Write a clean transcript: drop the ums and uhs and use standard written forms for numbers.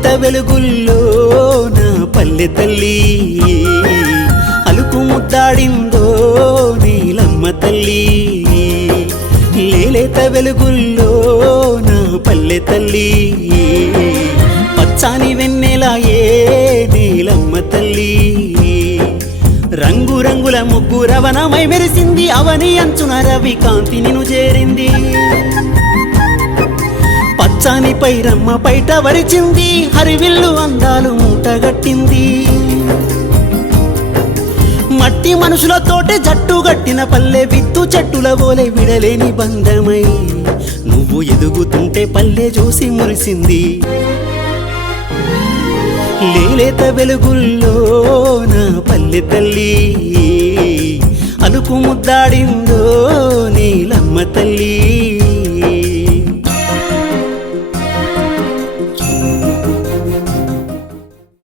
లేలేత వెలుగుల్లో నా పల్లె తల్లి అలుకు ముద్దాడిందో నీలమ్మ తల్లి లేలేత వెలుగుల్లో నా పల్లె తల్లి పచ్చాని వెన్నెలాయే నీలమ్మ తల్లి రంగురంగుల ముగ్గు రవణమై మెరిసింది అవని అంచున రవి కాంతి నిను చేరింది పచ్చాని పైరమ్మ పైట వరిచింది హరివిల్లు అందాలు మూటగట్టింది మట్టి మనుషులతోటే జట్టు గట్టిన పల్లె విత్తు చెట్టుల బోలే విడలేని బంధమై నువ్వు ఎదుగుతుంటే పల్లె చూసి మురిసింది లేలేత వెలుగుల్లో నా పల్లె తల్లి అలుకు ముద్దాడిందో నీలమ్మ తల్లి